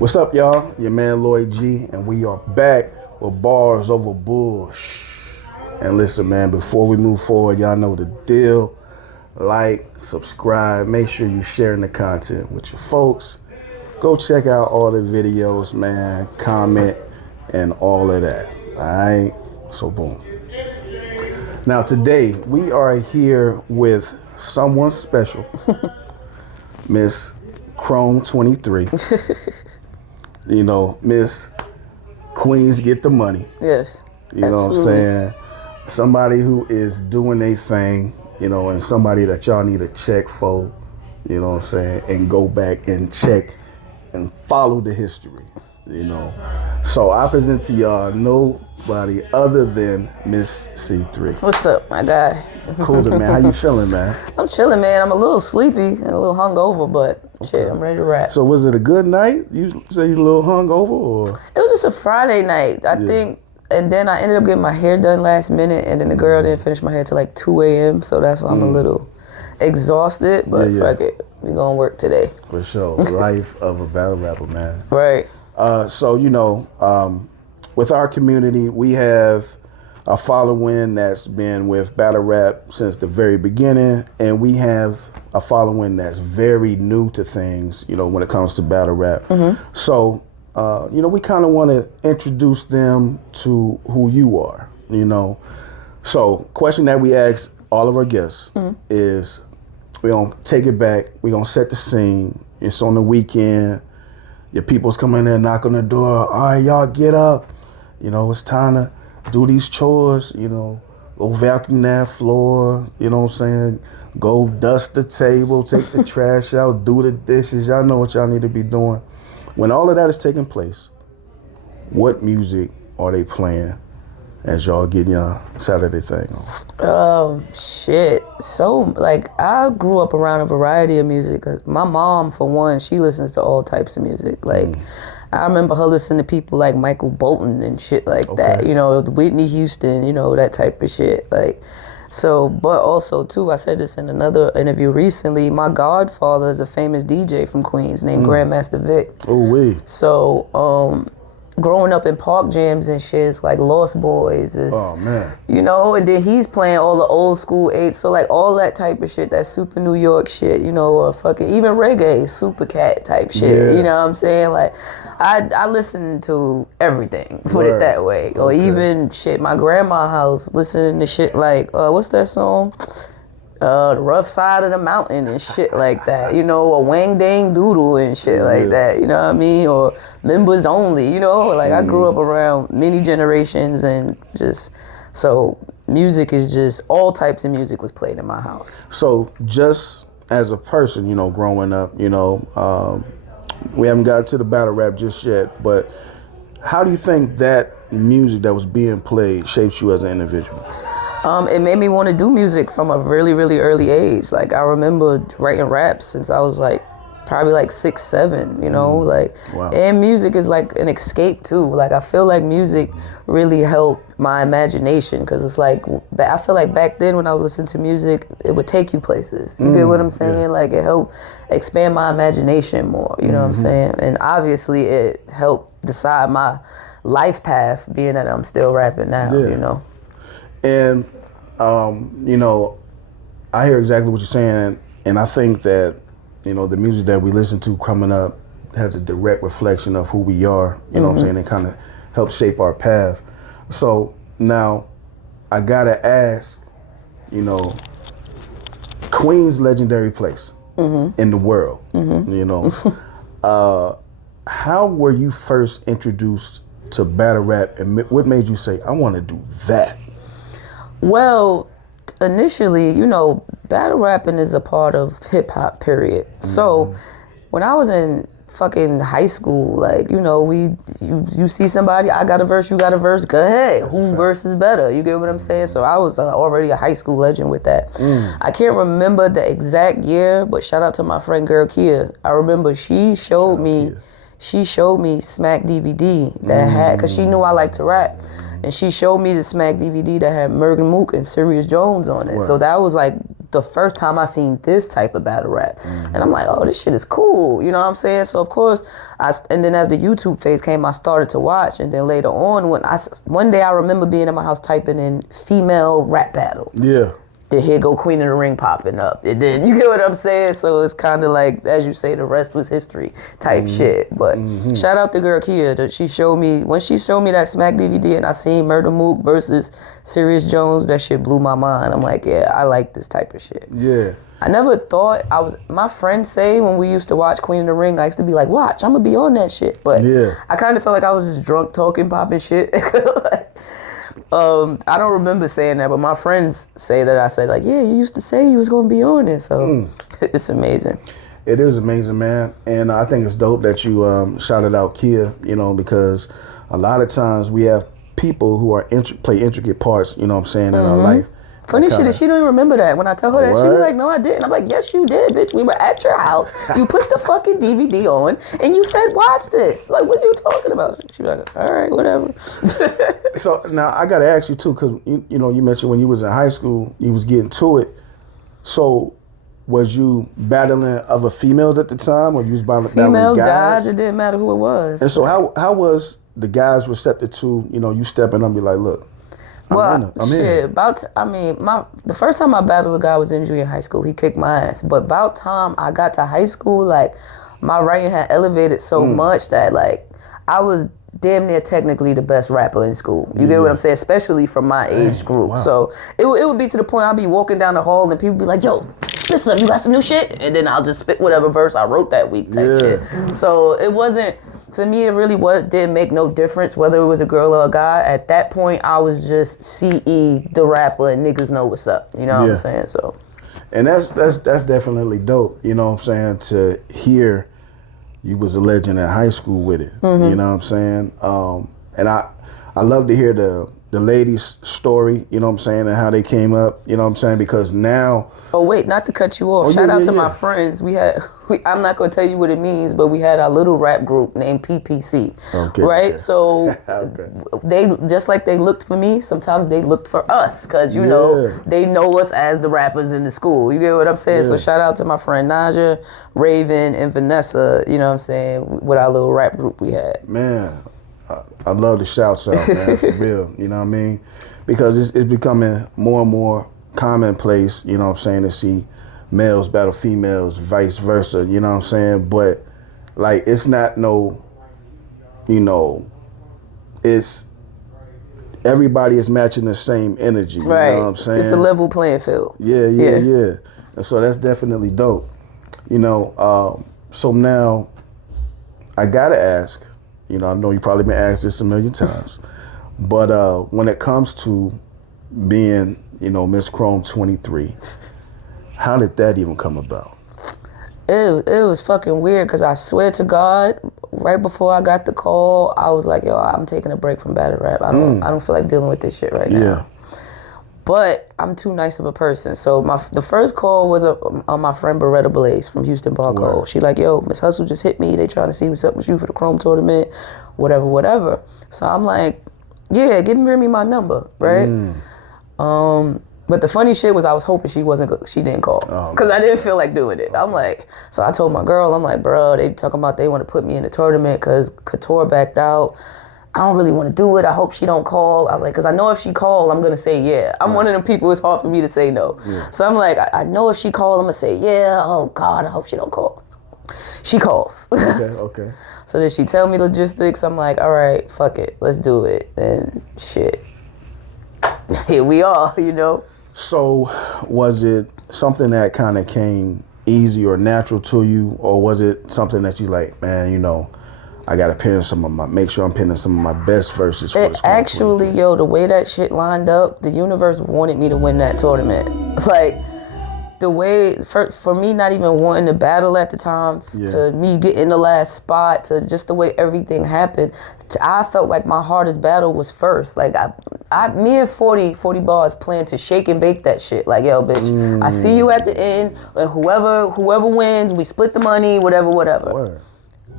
What's up, y'all? Your man Lloyd G, and we are back with Barz over Bullshhh. And listen, man, before we move forward, y'all know the deal. Like, subscribe, make sure you're sharing the content with your folks. Go check out all the videos, man. Comment and all of that. All right? So, boom. Now, today, we are here with someone special. Miss Chrome 23. You know, Miss Queens Get the Money. Yes. You know what I'm saying? Somebody who is doing a thing, you know, and somebody that y'all need to check for, you know what I'm saying, and go back and check and follow the history, you know. So I present to y'all nobody other than Miss C3. What's up, my guy? Cool, man. How you feeling, man? I'm chilling, man. I'm a little sleepy and a little hungover, but shit, I'm ready to rap. So was it a good night? You say you a little hungover, or? It was just a Friday night, I think. And then I ended up getting my hair done last minute, and then the girl didn't finish my hair till like 2 a.m., so that's why I'm a little exhausted, but fuck it. We gonna work today. For sure. Life of a battle rapper, man. Right. So, you know, with our community, we have a following that's been with battle rap since the very beginning, and we have a following that's very new to things, you know, when it comes to battle rap. So, you know, we kind of want to introduce them to who you are, you know. So, question that we ask all of our guests is, we're going to take it back, we're going to set the scene, it's on the weekend, your people's coming in there, knock on the door, all right, y'all get up, you know, it's time to do these chores, you know, go vacuum that floor, you know what I'm saying, go dust the table, take the trash out, do the dishes, y'all know what y'all need to be doing. When all of that is taking place, what music are they playing as y'all getting your Saturday thing on? Oh, shit. So, like, I grew up around a variety of music. 'Cause my mom, for one, she listens to all types of music. Like, I remember her listening to people like Michael Bolton and shit like that. You know, Whitney Houston, you know, that type of shit. Like, so, but also, too, I said this in another interview recently, my godfather is a famous DJ from Queens named Grandmaster Vic. Oh, wee. So, growing up in park jams and shit, it's like Lost Boys is, you know, and then he's playing all the old school eights, so like all that type of shit, that super New York shit, you know, fucking even reggae, super cat type shit, you know what I'm saying? Like, I listen to everything, put it that way, or even shit, my grandma's house, listening to shit like, what's that song? The Rough Side of the Mountain and shit like that, you know, or Wang Dang Doodle and shit like that, you know what I mean, or Members Only, you know, like I grew up around many generations and just, so music is just, all types of music was played in my house. So just as a person, you know, growing up, you know, we haven't got to the battle rap just yet, but how do you think that music that was being played shapes you as an individual? It made me want to do music from a really, really early age. Like, I remember writing raps since I was like, probably like 6, 7, you know, like, and music is like an escape too. Like, I feel like music really helped my imagination, because it's like, I feel like back then when I was listening to music, it would take you places. You get what I'm saying? Like, it helped expand my imagination more, you know what I'm saying? And obviously it helped decide my life path, being that I'm still rapping now, you know? And, you know, I hear exactly what you're saying, and I think that, you know, the music that we listen to coming up has a direct reflection of who we are, you know what I'm saying? It kind of helps shape our path. So now I gotta ask, you know, Queens legendary place in the world, you know. How were you first introduced to battle rap, and what made you say, I want to do that? Well, initially, you know, battle rapping is a part of hip hop, period. So when I was in fucking high school, like, you know, you see somebody, I got a verse, you got a verse, go ahead. Whose verse is better? You get what I'm saying? So I was already a high school legend with that. I can't remember the exact year, but shout out to my friend girl Kia. I remember she showed me Smack DVD that had, because she knew I liked to rap. And she showed me the Smack DVD that had Mergen Mook and Sirius Jones on it. So that was like the first time I seen this type of battle rap. And I'm like, oh, this shit is cool. You know what I'm saying? So of course, and then as the YouTube phase came, I started to watch. And then later on, one day I remember being in my house typing in female rap battle. Yeah. Then here go Queen of the Ring popping up. And then, you get what I'm saying? So it's kind of like, as you say, the rest was history type shit. But shout out to girl Kia. When she showed me that Smack DVD and I seen Murder Mook versus Serious Jones, that shit blew my mind. I'm like, yeah, I like this type of shit. Yeah. I never thought my friends say when we used to watch Queen of the Ring, I used to be like, watch, I'm going to be on that shit. But I kind of felt like I was just drunk talking, popping shit. I don't remember saying that, but my friends say that I said, like, yeah, you used to say you was going to be on it. So it's amazing. It is amazing, man. And I think it's dope that you shouted out Kia, you know, because a lot of times we have people who are play intricate parts, you know what I'm saying, in our life. Funny shit is she don't even remember that. When I tell her that, she be like, no, I didn't. I'm like, yes, you did, bitch. We were at your house. You put the fucking DVD on, and you said, watch this. Like, what are you talking about? She be like, all right, whatever. So, now, I got to ask you, too, because, you know, you mentioned when you was in high school, you was getting to it. So, was you battling other females at the time, or you was battling females, guys? It didn't matter who it was. And so, how was the guys receptive to, you know, you stepping up and be like, look, I'm in. The first time I battled a guy was in junior high school. He kicked my ass. But about time I got to high school, like, my writing had elevated so much that, like, I was damn near technically the best rapper in school. You get what I'm saying? Especially from my age group. Wow. So it would be to the point I'd be walking down the hall and people be like, yo, spit some, you got some new shit? And then I'll just spit whatever verse I wrote that week type shit. So it wasn't... To me, it really didn't make no difference whether it was a girl or a guy. At that point, I was just CE, the rapper, and niggas know what's up. You know what I'm saying? So, and that's definitely dope. You know what I'm saying? To hear you was a legend in high school with it. You know what I'm saying? And I love to hear the ladies' story. You know what I'm saying? And how they came up. You know what I'm saying? Because now. Oh wait, not to cut you off. Shout out to my friends. I'm not gonna tell you what it means, but we had a little rap group named PPC. Okay. Right? So they just like they looked for me, sometimes they looked for us. Cause you know, they know us as the rappers in the school. You get what I'm saying? So shout out to my friend Naja, Raven, and Vanessa, you know what I'm saying, with our little rap group we had. Man, I love the shouts out, man, for real. You know what I mean? Because it's becoming more and more commonplace, you know what I'm saying, to see males battle females, vice versa, you know what I'm saying? But, like, it's not no, you know, it's, everybody is matching the same energy, you know what I'm saying? It's a level playing field. Yeah. And so that's definitely dope. You know, so now, I gotta ask, you know, I know you probably been asked this a million times, but when it comes to being, you know, Miss Chrome 23, how did that even come about? It was fucking weird because I swear to God, right before I got the call, I was like, yo, I'm taking a break from battle rap. I don't feel like dealing with this shit right now. But I'm too nice of a person. So the first call was on my friend Beretta Blaze from Houston Barcode. She like, yo, Miss Hustle just hit me. They trying to see what's up with you for the Chrome tournament, whatever. So I'm like, yeah, give Remy my number, right? But the funny shit was I was hoping she didn't call. Because I didn't feel like doing it. I'm like, so I told my girl, I'm like, bro, they talking about they want to put me in the tournament because Couture backed out. I don't really want to do it. I hope she don't call. I was like, because I know if she call, I'm going to say yeah. I'm one of them people, it's hard for me to say no. So I'm like, I know if she call, I'm going to say yeah. Oh, God, I hope she don't call. She calls. Okay. So then she tell me logistics. I'm like, all right, fuck it. Let's do it. And shit. Here we are, you know. So was it something that kind of came easy or natural to you, or was it something that you like, man, you know, I gotta make sure I'm pinning some of my best verses for this. Actually, yo, the way that shit lined up, the universe wanted me to win that tournament. Like, the way, for me not even wanting to battle at the time, to me getting the last spot, to just the way everything happened, I felt like my hardest battle was first. Like, me and 40 Barz planned to shake and bake that shit. Like, yo, bitch, I see you at the end, and whoever wins, we split the money, whatever. Word.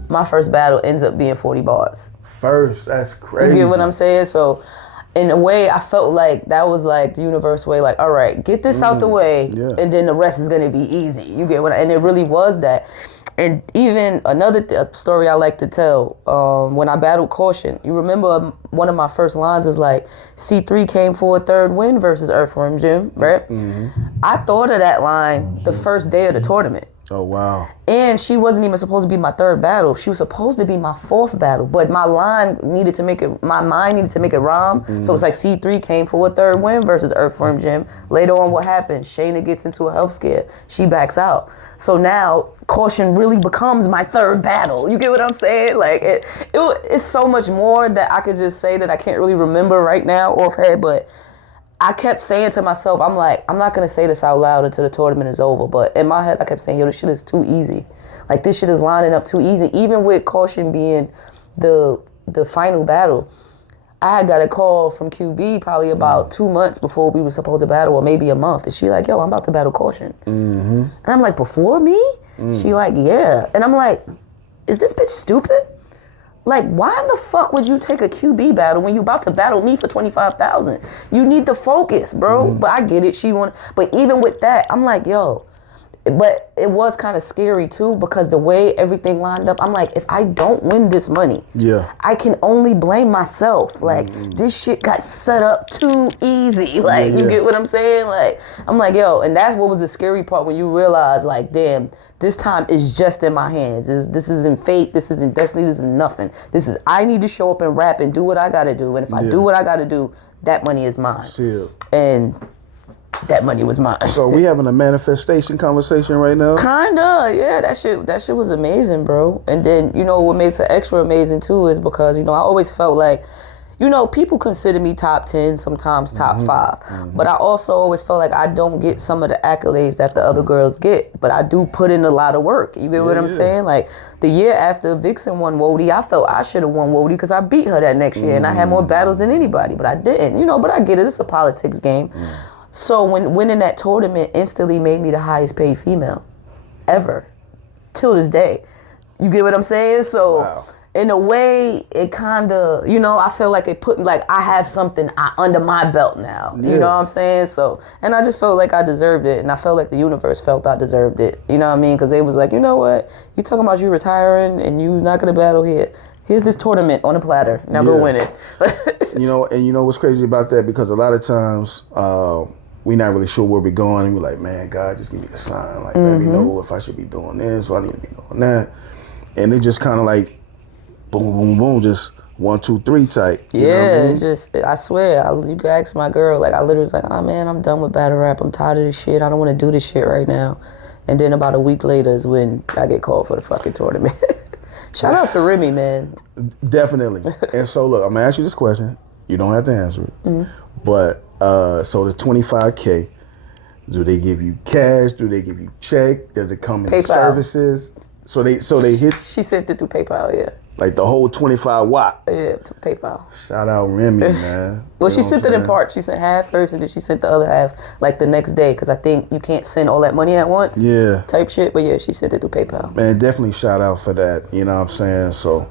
My first battle ends up being 40 Barz. First, that's crazy. You get what I'm saying? So in a way, I felt like that was like the universe way, like, all right, get this out the way, and then the rest is gonna be easy. You get what? And it really was that. And even another story I like to tell, when I battled Caution, you remember one of my first lines is like, C3 came for a third win versus Earthworm Jim, right? I thought of that line the first day of the tournament. Oh, wow. And she wasn't even supposed to be my third battle. She was supposed to be my fourth battle. But my mind needed to make it rhyme. So it's like C3 came for a third win versus Earthworm Jim. Later on, what happens? Shayna gets into a health scare. She backs out. So now Caution really becomes my third battle. You get what I'm saying? Like it's so much more that I could just say that I can't really remember right now offhand, but I kept saying to myself, I'm like, I'm not going to say this out loud until the tournament is over. But in my head, I kept saying, yo, this shit is too easy. Like, this shit is lining up too easy. Even with Caution being the final battle, I had got a call from QB probably about 2 months before we were supposed to battle, or maybe a month. And she like, yo, I'm about to battle Caution. And I'm like, before me? She like, yeah. And I'm like, is this bitch stupid? Like, why the fuck would you take a QB battle when you about to battle me for $25,000? You need to focus, bro. But I get it. But even with that, I'm like, yo. But it was kind of scary too, because the way everything lined up, I'm like, if I don't win this money, I can only blame myself. Like, this shit got set up too easy. Like, you get what I'm saying? Like, I'm like, yo, and that's what was the scary part, when you realize, like, damn, this time is just in my hands. This isn't fate. This isn't destiny. This is nothing. I need to show up and rap and do what I got to do. And if I do what I got to do, that money is mine. And that money was mine. So we having a manifestation conversation right now? Kinda, yeah. That shit was amazing, bro. And then, you know, what makes it extra amazing too is because, you know, I always felt like, you know, people consider me top 10, sometimes top 5. But I also always felt like I don't get some of the accolades that the other girls get. But I do put in a lot of work. You get what I'm saying? Like, the year after Vixen won Wody, I felt I should have won Wody because I beat her that next year. And I had more battles than anybody. But I didn't, you know. But I get it. It's a politics game. So when winning that tournament instantly made me the highest paid female ever, till this day. You get what I'm saying? So in a way, it kind of, you know, I feel like it put me, like, I have something under my belt now. You know what I'm saying? So, and I just felt like I deserved it, and I felt like the universe felt I deserved it. You know what I mean? Because they was like, you know what? You talking about you retiring and you not going to battle here. Here's this tournament on a platter. Now go win it. You know, and you know what's crazy about that? Because a lot of times, we're not really sure where we're going, and we're like, man, God, just give me a sign. Like, let me know if I should be doing this, or I need to be doing that. And it just kind of like, boom, boom, boom, just 1, 2, 3 type. You know what I mean? It's just, I swear, you can ask my girl, like, I literally was like, oh man, I'm done with battle rap. I'm tired of this shit. I don't want to do this shit right now. And then about a week later is when I get called for the fucking tournament. Shout out to Remy, man. Definitely. And so look, I'm gonna ask you this question. You don't have to answer it. But so the $25K, do they give you cash? Do they give you check? Does it come in PayPal. Services? So they hit. She sent it through PayPal, yeah. Like the whole 25 watt. Yeah, to PayPal. Shout out Remy, man. Well, she sent it in part. She sent half first, and then she sent the other half like the next day, because I think you can't send all that money at once. Yeah. Type shit. But yeah, she sent it through PayPal. Man, definitely shout out for that. You know what I'm saying? So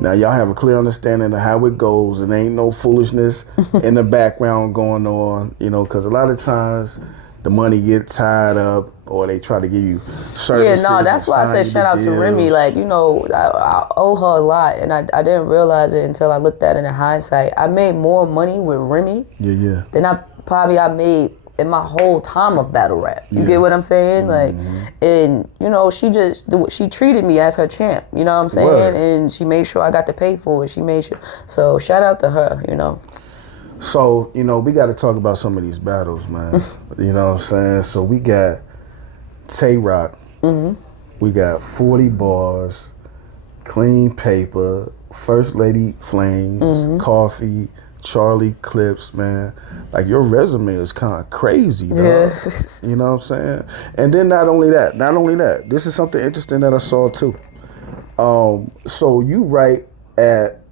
now y'all have a clear understanding of how it goes, and ain't no foolishness in the background going on, you know, because a lot of times the money get tied up, or they try to give you services. Yeah, no, that's why I said shout out to Remy. Like, you know, I owe her a lot, and I didn't realize it until I looked at it in hindsight. I made more money with Remy than I made in my whole time of battle rap. You get what I'm saying? Like, and, you know, she treated me as her champ, you know what I'm saying? Word. And she made sure I got to pay for it. She made sure. So shout out to her, you know. So, you know, we got to talk about some of these battles, man. You know what I'm saying? So we got Tay Rock. We got 40 Bars, Clean Paper, First Lady Flames, Coffee, Charlie Clips, man. Like, your resume is kind of crazy, dog. Yeah. You know what I'm saying? And then not only that, this is something interesting that I saw too. So you write at,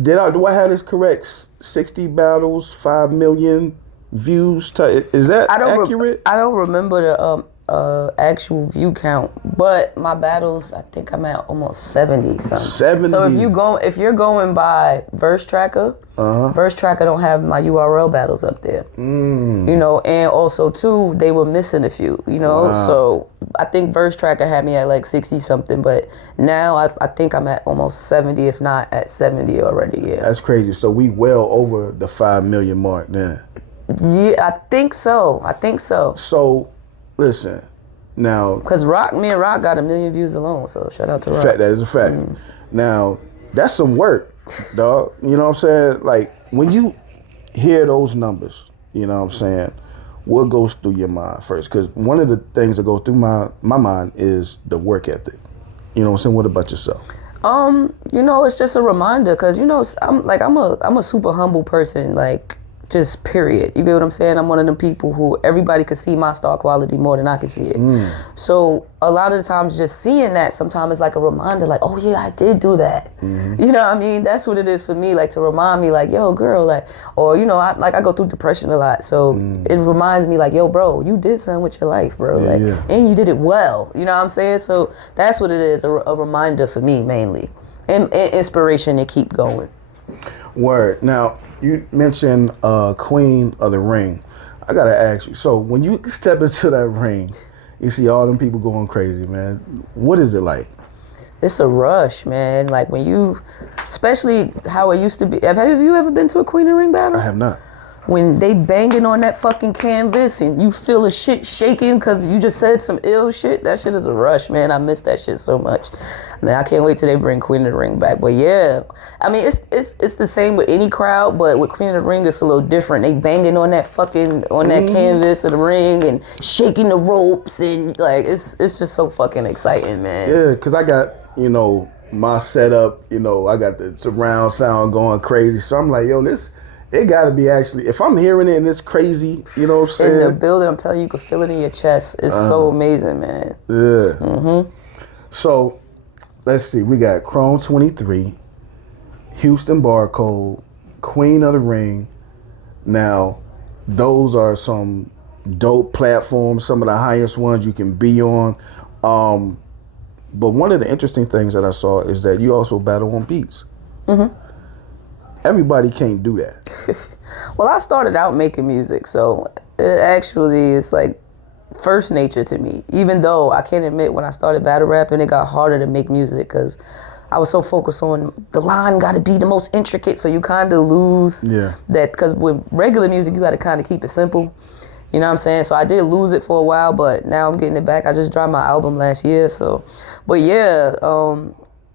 do I have this correct? 60 battles, 5 million views. Is that accurate? I don't remember actual view count, but my battles, I think I'm at almost 70 something. 70. So if you're going by Verse Tracker, Verse Tracker don't have my URL battles up there. You know, and also too, they were missing a few. You know, Wow. so I think Verse Tracker had me at like 60 something, but now I think I'm at almost 70, if not at 70 already. Yeah, That's crazy. So we well over the 5 million mark then. Yeah, I think so. So, listen, now... Because me and Rock got 1 million views alone, so shout out to Rock. That is a fact. Now, that's some work, dog. You know what I'm saying? Like, when you hear those numbers, you know what I'm saying, what goes through your mind first? Because one of the things that goes through my mind is the work ethic. You know what I'm saying? What about yourself? You know, it's just a reminder, because, you know, I'm a super humble person, like, just period. You get what I'm saying? I'm one of them people who everybody could see my star quality more than I can see it. So a lot of the times just seeing that sometimes it's like a reminder, like, oh yeah, I did do that. You know what I mean? That's what it is for me, like to remind me like, yo girl, like, or you know, I go through depression a lot. So it reminds me like, yo bro, you did something with your life, bro. And you did it well. You know what I'm saying? So that's what it is, a reminder for me mainly. And inspiration to keep going. Word. Now, you mentioned Queen of the Ring. I gotta ask you, so when you step into that ring, you see all them people going crazy, man. What is it like? It's a rush, man. Like when you, especially how it used to be. Have you ever been to a Queen of the Ring battle? I have not. When they banging on that fucking canvas and you feel the shit shaking because you just said some ill shit, that shit is a rush, man. I miss that shit so much. Man, I can't wait till they bring Queen of the Ring back. But yeah, I mean, it's the same with any crowd, but with Queen of the Ring, it's a little different. They banging on that canvas of the ring and shaking the ropes and like, it's just so fucking exciting, man. Yeah, because I got, you know, my setup, you know, I got the surround sound going crazy. So I'm like, yo, it gotta be actually, if I'm hearing it and it's crazy, you know what I'm saying? In the building, I'm telling you, you can feel it in your chest. It's so amazing, man. Yeah. So, let's see. We got Chrome 23, Houston Barcode, Queen of the Ring. Now, those are some dope platforms, some of the highest ones you can be on. But one of the interesting things that I saw is that you also battle on beats. Everybody can't do that. Well, I started out making music, so it actually is like first nature to me. Even though I can't admit when I started battle rapping, it got harder to make music because I was so focused on the line got to be the most intricate, so you kind of lose that. Because with regular music, you got to kind of keep it simple. You know what I'm saying? So I did lose it for a while, but now I'm getting it back. I just dropped my album last year, so. But yeah,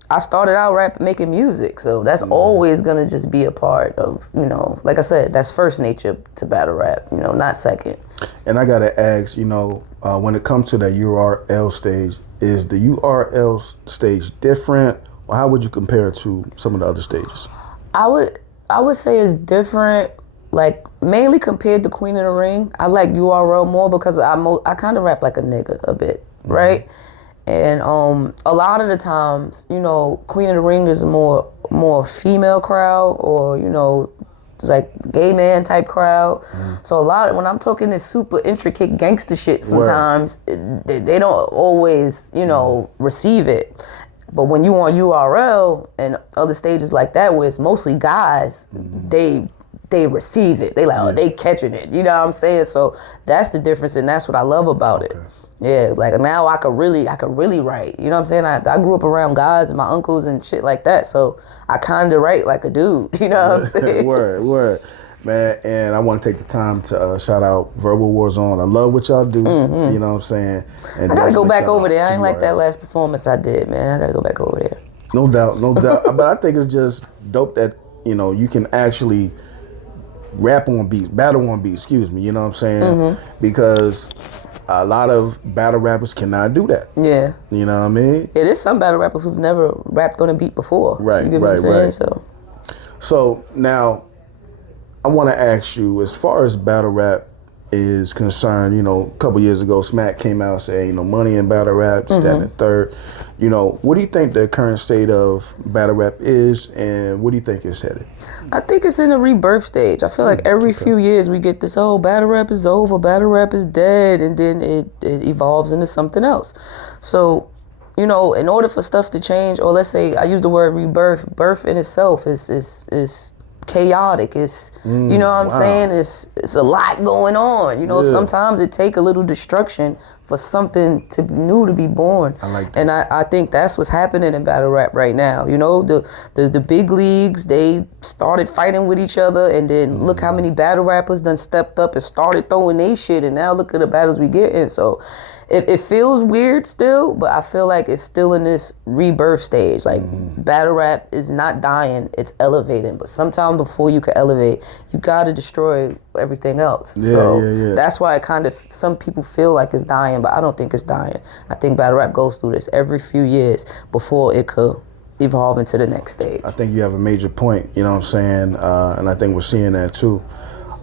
I started out making music, so that's always gonna just be a part of, you know, like I said, that's first nature to battle rap, you know, not second. And I gotta ask, you know, when it comes to that URL stage, is the URL stage different, or how would you compare it to some of the other stages? I would say it's different, like mainly compared to Queen of the Ring. I like URL more because I kind of rap like a nigga a bit, right? And a lot of the times, you know, Queen of the Ring is a more female crowd, or, you know, like gay man type crowd. So when I'm talking this super intricate gangster shit sometimes, they don't always, you know, receive it. But when you on URL and other stages like that where it's mostly guys, they receive it. They like, oh, they catching it. You know what I'm saying? So that's the difference, and that's what I love about it. Yeah, like now I could really write. You know what I'm saying? I grew up around guys and my uncles and shit like that, so I kind of write like a dude. You know what I'm saying? Word. Man, and I want to take the time to shout out Verbal Warzone. I love what y'all do. You know what I'm saying? And I gotta go back over there. I ain't like that last performance I did, man. I gotta go back over there. No doubt. But I think it's just dope that, you know, you can actually rap on beats, battle on beats, excuse me, you know what I'm saying? Because a lot of battle rappers cannot do that. Yeah. You know what I mean? Yeah, there's some battle rappers who've never rapped on a beat before. Right, you get what I'm saying? So now, I want to ask you, as far as battle rap, is concerned, you know, a couple years ago, Smack came out saying, you know, money in battle rap, this, that, and the third. You know, what do you think the current state of battle rap is, and what do you think it's headed? I think it's in a rebirth stage. I feel like every few years we get this, oh, battle rap is over, battle rap is dead, and then it evolves into something else. So, you know, in order for stuff to change, or let's say I use the word rebirth, birth in itself is chaotic. It's you know what I'm saying? It's a lot going on. You know, sometimes it take a little destruction for something new to be born. I like that. And I think that's what's happening in battle rap right now. You know, the big leagues, they started fighting with each other, and then look how many battle rappers done stepped up and started throwing their shit, and now look at the battles we get in. So it feels weird still, but I feel like it's still in this rebirth stage. Like battle rap is not dying, it's elevating. But sometimes before you can elevate, you gotta destroy everything else. That's why it kind of, some people feel like it's dying, but I don't think it's dying. I think battle rap goes through this every few years before it could evolve into the next stage. I think you have a major point, you know what I'm saying? And I think we're seeing that too.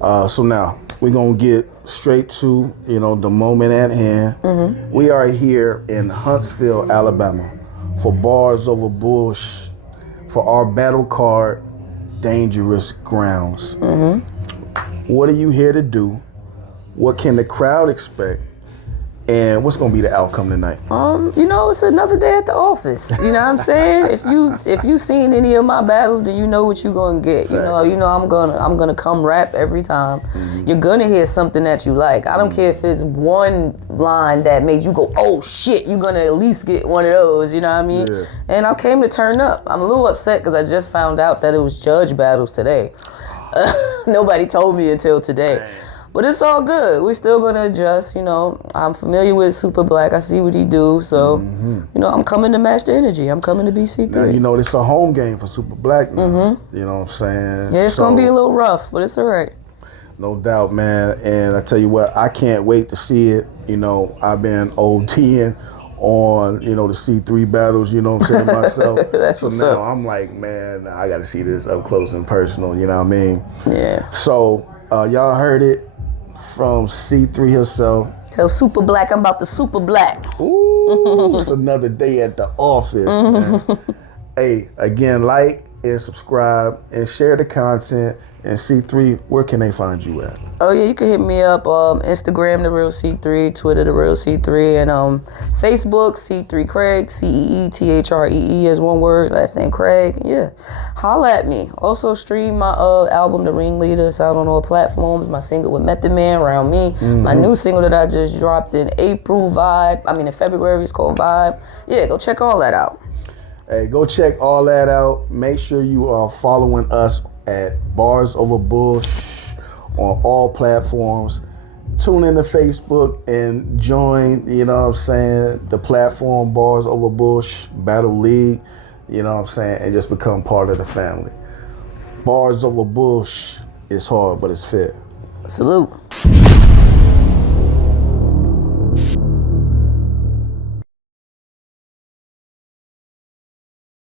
So now we're gonna get straight to, you know, the moment at hand. We are here in Huntsville, Alabama for Barz over Bullshhh for our battle card, Dangerous Grounds. What are you here to do? What can the crowd expect? And what's gonna be the outcome tonight? You know, it's another day at the office. You know what I'm saying? If you seen any of my battles, then you know what you're gonna get. Facts. You know I'm gonna come rap every time. You're gonna hear something that you like. I don't care if it's one line that made you go, oh shit, you're gonna at least get one of those, you know what I mean? And I came to turn up. I'm a little upset because I just found out that it was judge battles today. Nobody told me until today. Dang. But it's all good. We're still gonna adjust, you know. I'm familiar with Super Black. I see what he do. So, you know, I'm coming to match the energy. I'm coming to be C3. Now, you know, this is a home game for Super Black now. You know what I'm saying? Yeah, it's gonna be a little rough, but it's all right. No doubt, man. And I tell you what, I can't wait to see it. You know, I've been ODing on, you know, the C3 battles, you know what I'm saying, myself. So now I'm like, man, I got to see this up close and personal, you know what I mean? Yeah. So, y'all heard it from C3 himself. Tell Super Black I'm about to Super Black. Ooh, it's another day at the office, man. Hey, again, like and subscribe and share the content. And C3, where can they find you at? Oh yeah, you can hit me up Instagram The Real C3, Twitter The Real C3, and Facebook C3 Craig, CEETHREE as one word, last name Craig. Yeah, holla at me. Also stream my album The Ringleader. It's out on all platforms. My single with Method Man, Around Me. My new single that I just dropped in in February, it's called Vibe. Yeah, go check all that out. Hey, go check all that out. Make sure you are following us at Barz over Bullshhh on all platforms. Tune in to Facebook and join, you know what I'm saying, the platform Barz over Bullshhh Battle League, you know what I'm saying, and just become part of the family. Barz over Bullshhh is hard, but it's fair. Salute.